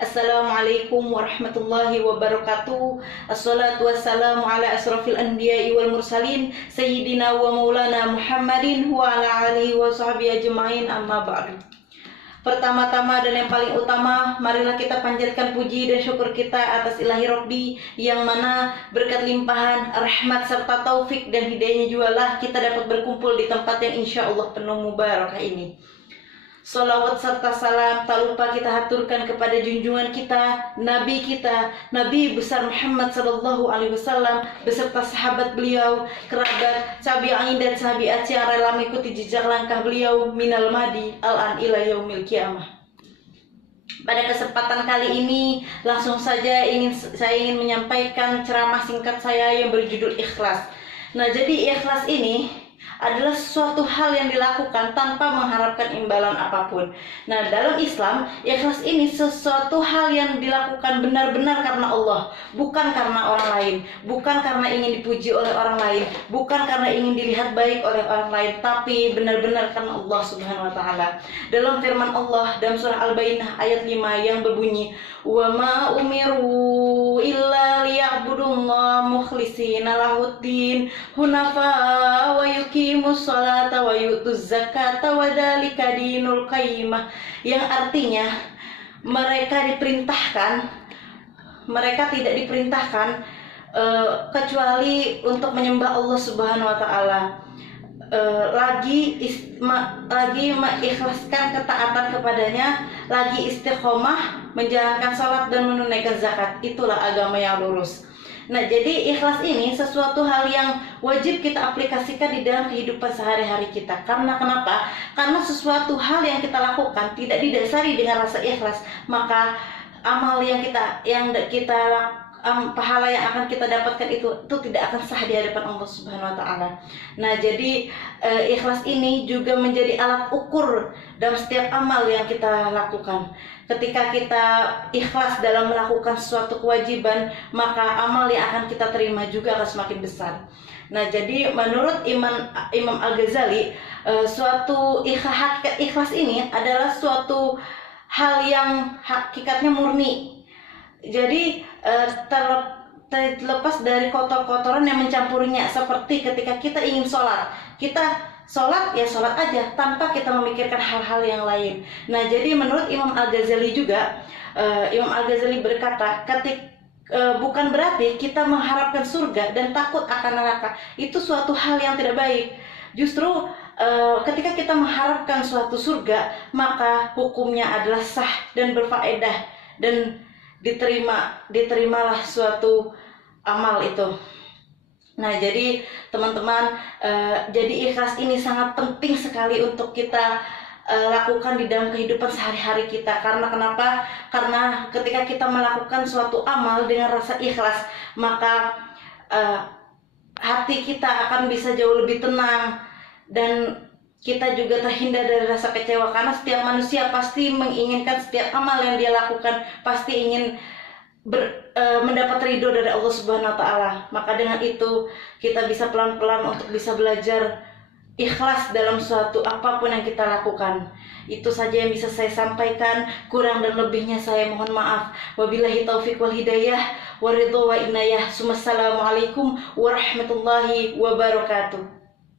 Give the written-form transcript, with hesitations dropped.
Assalamualaikum warahmatullahi wabarakatuh. Assalatu wassalamu ala asrafil anbiya'i wal mursalin Sayyidina wa maulana Muhammadin wa ala alihi wa sahbihi ajma'in, amma ba'du. Pertama-tama dan yang paling utama, marilah kita panjatkan puji dan syukur kita atas ilahi Rabbi, yang mana berkat limpahan, rahmat, serta taufik dan hidayahnya jualah kita dapat berkumpul di tempat yang insya Allah penuh mubarakah ini. Salawat serta salam tak lupa kita haturkan kepada junjungan kita, Nabi Nabi besar Muhammad Sallallahu Alaihi Wasallam beserta sahabat beliau, kerabat, tabi'in dan sahabiat yang rela mengikuti jejak langkah beliau minal madi al-an ila yaumil qiyamah. Pada kesempatan kali ini langsung saja saya ingin menyampaikan ceramah singkat saya yang berjudul ikhlas. Nah, jadi ikhlas ini adalah suatu hal yang dilakukan tanpa mengharapkan imbalan apapun. Nah, dalam Islam, ikhlas ini sesuatu hal yang dilakukan benar-benar karena Allah, bukan karena orang lain, bukan karena ingin dipuji oleh orang lain, bukan karena ingin dilihat baik oleh orang lain, tapi benar-benar karena Allah Subhanahu wa taala. Dalam firman Allah dalam surah Al-Baqarah ayat 5 yang berbunyi, "Wa ma umiru illa liya'budullaha mukhlishina lahuddin hunafa wa yuqimus sholata wa yutuz zakata wa dzalika dinul qayyimah," yang artinya mereka tidak diperintahkan kecuali untuk menyembah Allah Subhanahu wa taala, lagi mengikhlaskan ketaatan kepadanya, lagi istiqomah menjalankan sholat dan menunaikan zakat. Itulah agama yang lurus. Nah, jadi ikhlas ini sesuatu hal yang wajib kita aplikasikan di dalam kehidupan sehari-hari kita. Karena kenapa? Karena sesuatu hal yang kita lakukan tidak didasari dengan rasa ikhlas, maka amal pahala yang akan kita dapatkan itu tidak akan sah di hadapan Allah Subhanahu wa taala. Nah, jadi ikhlas ini juga menjadi alat ukur dalam setiap amal yang kita lakukan. Ketika kita ikhlas dalam melakukan suatu kewajiban, maka amal yang akan kita terima juga akan semakin besar. Nah, jadi menurut Imam Al-Ghazali, suatu ikhlas ini adalah suatu hal yang hakikatnya murni. Jadi terlepas dari kotor-kotoran yang mencampurinya, seperti ketika kita ingin sholat, kita sholat ya sholat aja tanpa kita memikirkan hal-hal yang lain. Nah, jadi menurut Imam Al-Ghazali juga, Imam Al-Ghazali berkata, bukan berarti kita mengharapkan surga dan takut akan neraka. Itu suatu hal yang tidak baik. Justru ketika kita mengharapkan suatu surga, maka hukumnya adalah sah dan berfaedah dan diterimalah suatu amal itu. Nah, jadi teman-teman, jadi ikhlas ini sangat penting sekali untuk kita lakukan di dalam kehidupan sehari-hari kita. Karena kenapa? Karena ketika kita melakukan suatu amal dengan rasa ikhlas, maka hati kita akan bisa jauh lebih tenang, dan kita juga terhindar dari rasa kecewa. Karena setiap manusia pasti menginginkan setiap amal yang dia lakukan pasti ingin mendapat ridho dari Allah Subhanahu wa taala. Maka dengan itu kita bisa pelan-pelan untuk bisa belajar ikhlas dalam suatu apapun yang kita lakukan. Itu saja yang bisa saya sampaikan. Kurang dan lebihnya saya mohon maaf. Wabillahi taufiq wal hidayah, waridho wa inayah. Assalamualaikum warahmatullahi wabarakatuh.